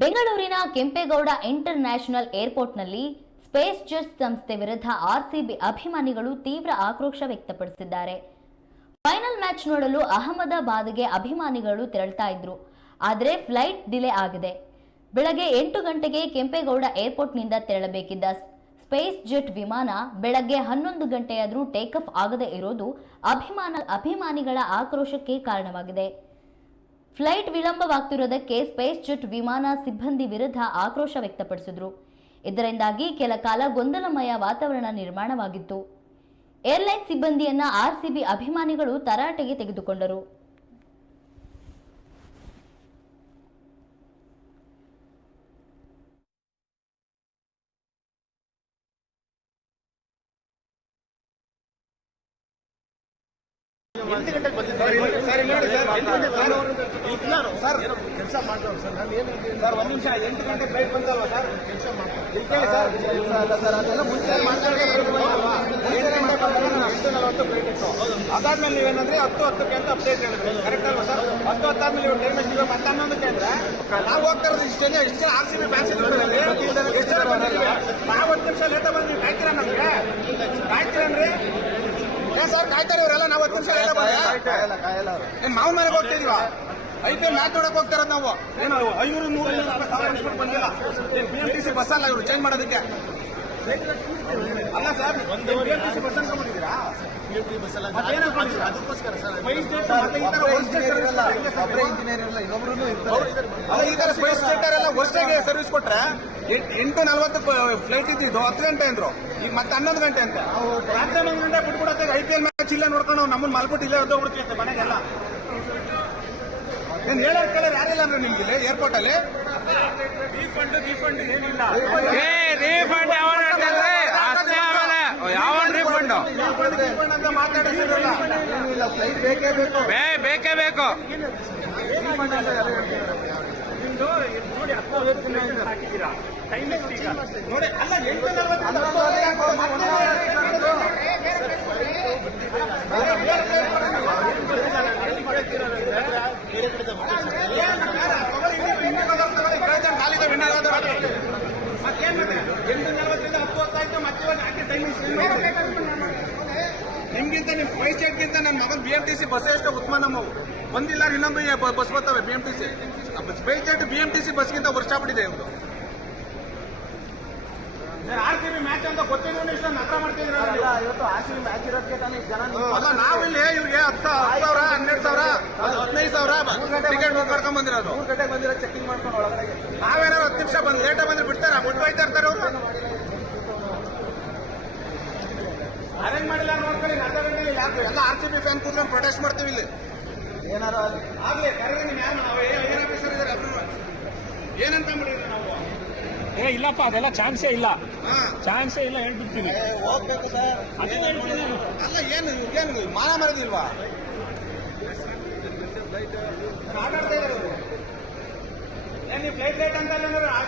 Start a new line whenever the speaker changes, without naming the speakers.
ಬೆಂಗಳೂರಿನ Kempegowda international ಏರ್ಪೋರ್ಟ್ನಲ್ಲಿ SpiceJet ಸಂಸ್ಥೆ ವಿರುದ್ಧ ಆರ್ಸಿಬಿ ಅಭಿಮಾನಿಗಳು ತೀವ್ರ ಆಕ್ರೋಶ ವ್ಯಕ್ತಪಡಿಸಿದ್ದಾರೆ. ಫೈನಲ್ ಮ್ಯಾಚ್ ನೋಡಲು ಅಹಮದಾಬಾದ್ಗೆ ಅಭಿಮಾನಿಗಳು ತೆರಳ್ತಾ ಇದ್ರು. ಆದರೆ ಫ್ಲೈಟ್ ಡಿಲೇ ಆಗಿದೆ. ಬೆಳಗ್ಗೆ ಎಂಟು ಗಂಟೆಗೆ ಕೆಂಪೇಗೌಡ ಏರ್ಪೋರ್ಟ್ನಿಂದ ತೆರಳಬೇಕಿದ್ದ ಸ್ಪೇಸ್ ಜೆಟ್ ವಿಮಾನ ಬೆಳಗ್ಗೆ ಹನ್ನೊಂದು ಗಂಟೆಯಾದರೂ ಟೇಕ್ ಆಫ್ ಆಗದೇ ಇರೋದು ಅಭಿಮಾನ, ಅಭಿಮಾನಿಗಳ ಆಕ್ರೋಶಕ್ಕೆ ಕಾರಣವಾಗಿದೆ. ಫ್ಲೈಟ್ ವಿಳಂಬವಾಗ್ತಿರೋದಕ್ಕೆ ಸ್ಪೇಸ್ ಜೆಟ್ ವಿಮಾನ ಸಿಬ್ಬಂದಿ ವಿರುದ್ಧ ಆಕ್ರೋಶ ವ್ಯಕ್ತಪಡಿಸಿದ್ರು. ಇದರಿಂದಾಗಿ ಕೆಲ ಕಾಲ ಗೊಂದಲಮಯ ವಾತಾವರಣ ನಿರ್ಮಾಣವಾಗಿತ್ತು. ಏರ್ಲೈನ್ ಸಿಬ್ಬಂದಿಯನ್ನ ಆರ್ಸಿಬಿ ಅಭಿಮಾನಿಗಳು ತರಾಟೆಗೆ ತೆಗೆದುಕೊಂಡರು.
ಎಂಟು ಗಂಟೆಗೆ ಸರ್ ಕೆಲಸ ಮಾಡ್ತಾರೆ ಸರ್ ನಾನು ಏನು ಸರ್ ಒಂದು ನಿಮಿಷ ಎಂಟು ಗಂಟೆ ಫ್ಲೈಟ್ ಬಂದಲ್ವಾ ಸರ್? ಕೆಲಸ ಮಾಡ್ತಾರೆ ಸರ್ ಅಲ್ಲ ಸರ್ ಅದೆಲ್ಲ ಮುಂಚೆ ಮಾತಾಡಿ ಎಂಟು ಗಂಟೆ ಬಂದಾಗ ನಾನು ಹತ್ತು ನಲವತ್ತು ಫ್ಲೈಟ್ ಇತ್ತು. ಅದಾದ್ಮೇಲೆ ನೀವೇನಂದ್ರೆ ಹತ್ತು ಹತ್ತಕ್ಕೆ ಅಂತ ಅಪ್ಡೇಟ್ ಹೇಳಿದ್ರಿ. ಕರೆಕ್ಟ್ ಅಲ್ವಾ ಸರ್? ಹತ್ತು ಹತ್ತಾದ್ಮೇಲೆ ನೀವು ಟೈಮ್ ಎಷ್ಟು ಮತ್ತೆ ಹನ್ನೊಂದಕ್ಕೆ ಅಂದ್ರೆ ನಾವು ಹೋಗ್ತಾ ಇರೋದು ಇಷ್ಟು ಜನ ಆರ್ ಸಿ ಬಿ ಎಷ್ಟು ಜನ ಬಂದಿದ್ದೀವಿ ನಾವು ಹತ್ತು ನಿಮಿಷ ಲೇಟ್ ಬಂದ್ರೆ ಕಾಯ್ತೀರಾ ನಮಗೆ ಏನ್ ಸರ್ ಕಾಯ್ತಾರೆ ಇವರೆಲ್ಲ ನಾವು ಹತ್ತು ನಿಮಿಷ ಲೇಟ್ ಬಂದ್ರೆ ಮಾವು ಮನೆಗೆ ಹೋಗ್ತಿದೀವ ಐ ಪಿ ಎಲ್ ಮ್ಯಾಚ್ ನೋಡಕ್ ಹೋಗ್ತಾ ಇರೋದು ನಾವು. ಏನು ಐನೂರು ನೂರು ರೂಪಾಯಿ ಸಾವಿರ ಬಂದಿಲ್ಲ. ಬಸ್ ಅಲ್ಲ ಇವರು ಚೇಂಜ್ ಮಾಡೋದಕ್ಕೆ. ಅಲ್ಲ ಸರ್ ಒಂದು ಬಸ್ ಅನ್ಕೊಂಡಿದ್ದೀರಾ ತರ ವರ್ಸ್ಟ್ ಜೆಟ್ ಸರ್ವಿಸ್ ಕೊಟ್ರೆ ಅಲ್ಲ ಈ ತರ ಸ್ಪೈಸ್ ಎಲ್ಲ ಹೊಸ್ಟಾಗಿ ಸರ್ವಿಸ್ ಕೊಟ್ರೆ ಎಂಟ್- ಎಂಟು ನಲ್ವತ್ತು ಫ್ಲೈಟ್ ಇದ್ದಿದ್ದು ಹತ್ತು ಗಂಟೆ ಅಂದ್ರು. ಈಗ ಮತ್ತೆ ಹನ್ನೊಂದು ಗಂಟೆ ಅಂತ. ರಾತ್ರಿ ಹನ್ನೊಂದು ಗಂಟೆ ಬಿಟ್ಬಿಡತ್ತೆ ಐ ಪಿ ಎಲ್ ಮ್ಯಾಚ್ ಇಲ್ಲ ನೋಡ್ಕೊಂಡು ನಾವು ನಮ್ಮನ್ನ ಮಲ್ಬಿಟ್ಟು ಇಲ್ಲೇ ಅಂತ ಮನೆಗೆಲ್ಲ. ಏನ್ ಹೇಳೋರ್ ಕೇಳೋರು ಯಾರಿಲ್ಲ ಅಂದ್ರೆ ನಿಮ್ಗೆ ಇಲ್ಲಿ ಏರ್ಪೋರ್ಟ್ ಅಲ್ಲಿ? ರೀಫಂಡ್ ರೀಫಂಡ್ ಏನಿಲ್ಲ.
ಏ ರೀಫಂಡ್ ಯಾವ ಹೇಳ್ತಾರೆ ಅಷ್ಟೇ ಆಮೇಲೆ ಯಾವ ರೀಫಂಡ್
ರೀಫಂಡ್ ರೀಫಂಡ್ ಅಂತ ಮಾತಾಡಿಸಿರಲ್ಲ
ಬೇ ಬೇಕೇ ಬೇಕು
ನೋಡಿ ಅಲ್ಲ ಎಂಟು ನಲ್ವತ್ತರಿಂದ ಹತ್ತುವರೆ ಯಾಕೆ ಮತ್ತೆ ನಿಮ್ಗಿಂತ ನಿಮ್ ಚೆಕ್ ಗಿಂತ ನನ್ನ ಮಗನ್ B M T C bus ಎಷ್ಟು ಉತ್ತಮ ನಮ್ಮವು ಒಂದಿಲ್ಲ ಇನ್ನೊಂದು ಬಸ್ ಬರ್ತವೆ B M T C jet B M T C ಬಸ್ಗಿಂತ ವರ್ಷ ಬಿಟ್ಟಿದೆ ಇವ್ರು ಆರ್ ಸಿ ಬಿ ಮ್ಯಾಚ್ ಅಂತ ಗೊತ್ತಿಲ್ಲ ಇಷ್ಟ ನಗರ ಮಾಡ್ತಿದ್ರು
ಇವತ್ತು ಆರ್ಸಿಬಿ ಮ್ಯಾಚ್ ಇರೋದಕ್ಕೆ ತಾನೇ ಜನ
ಅಲ್ಲ ನಾವಿಲ್ಲಿ ಇವ್ರಿಗೆ ಹತ್ತು ಹತ್ತು ಸಾವಿರ ಹನ್ನೆರಡು ಸಾವಿರ ಹದಿನೈದು ಸಾವಿರ ಟಿಕೆಟ್ ಬುಕ್ ಮಾಡ್ಕೊಂಡ್ ಬಂದಿರೋದು.
ಮೂರು ಗಂಟೆಗೆ ಬಂದಿರೋ ಚೆಕಿಂಗ್ ಮಾಡ್ಕೊಂಡು ಒಳಗಡೆ.
ನಾವೇನಾದ್ರು ಹತ್ತು ನಿಮಿಷ ಬಂದು ಲೇಟ್ ಬಂದ್ರೆ ಬಿಡ್ತಾರೆ? ಬಿಟ್ಟು ಹೋಯ್ತಾ ಇರ್ತಾರೆ ಅವರು? ಅರೇಂಜ್ ಮಾಡಿಲ್ಲ ನೋಡ್ಕೊಳ್ಳಿ ಗಂಟೆಲಿ ಯಾಕೆ ಎಲ್ಲ ಆರ್ ಸಿ ಬಿ ಫ್ಯಾನ್ ಕೂತ್ಕೊಂಡು ಪ್ರೊಟೆಸ್ಟ್ ಮಾಡ್ತೀವಿ ಇಲ್ಲಿ.
ಏನಾರ
ಆಗ್ಲಿ ಕರೆಗೆ ನೀವು ಯಾರು? ನಾವು ಏನ್ ಆಫೀಸರ್ ಇದ್ದಾರೆ ಅದ್ರ ಏನಂತ ಮಾಡಿದ್ರೆ ನಾವು?
ಏ ಇಲ್ಲಪ್ಪ ಅದೆಲ್ಲ ಚಾನ್ಸೇ ಇಲ್ಲ.
ಹಾ.
ಚಾನ್ಸೇ ಇಲ್ಲ ಹೇಳ್ಬಿಡ್ತೀನಿ.
ಹೋಗ್ಬೇಕು ಸರ್.
ಅದನ್ನ ಹೇಳ್ತೀನಿ
ಅಲ್ಲ ಏನು ಏನು ಮಾನ ಮರದಿಲ್ವಾ ಆಟಾಡ್ತಾ ಇದ್ದಾರೆ ನೀವು ಫ್ಲೈಟ್ ಲೈಟ್ ಅಂತ ಆರ್